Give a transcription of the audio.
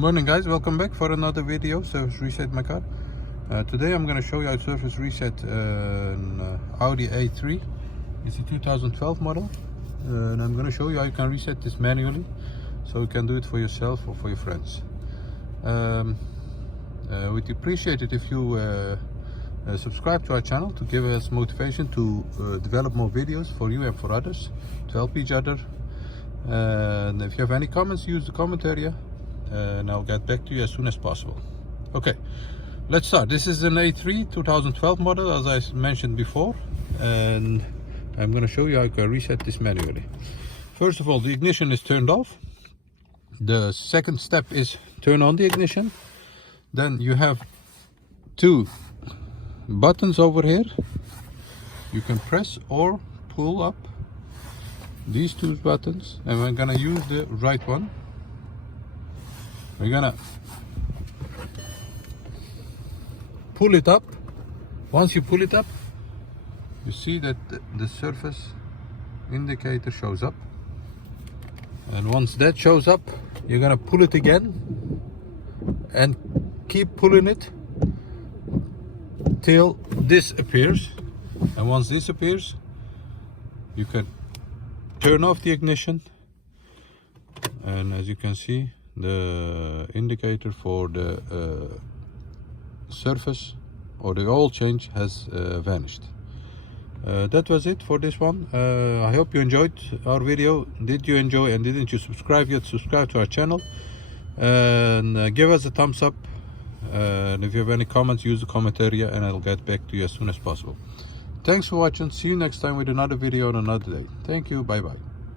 Morning guys, welcome back for another video, service reset my car. Today I'm going to show you how to service reset an Audi A3. It's a 2012 model, and I'm going to show you how you can reset this manually, so you can do it for yourself or for your friends. We'd appreciate it if you subscribe to our channel to give us motivation to develop more videos for you and for others, to help each other. And if you have any comments, use the comment area and I'll get back to you as soon as possible. Okay, let's start. This is an A3 2012 model, as I mentioned before, and I'm going to show you how you can reset this manually. First of all, the ignition is turned off. The second step is turn on the ignition. Then you have two buttons over here. You can press or pull up these two buttons, and we're gonna use the right one. We're gonna pull it up. Once you pull it up, you see that the surface indicator shows up, and once that shows up, you're gonna pull it again and keep pulling it till this appears. And once this appears, you can turn off the ignition, and as you can see, the indicator for the surface or the oil change has vanished. That was it for this one. I hope you enjoyed our video. Did you enjoy, and didn't you subscribe yet, subscribe to our channel and give us a thumbs up. And if you have any comments, use the comment area and I'll get back to you as soon as possible. Thanks for watching. See you next time with another video on another day. Thank you. Bye bye.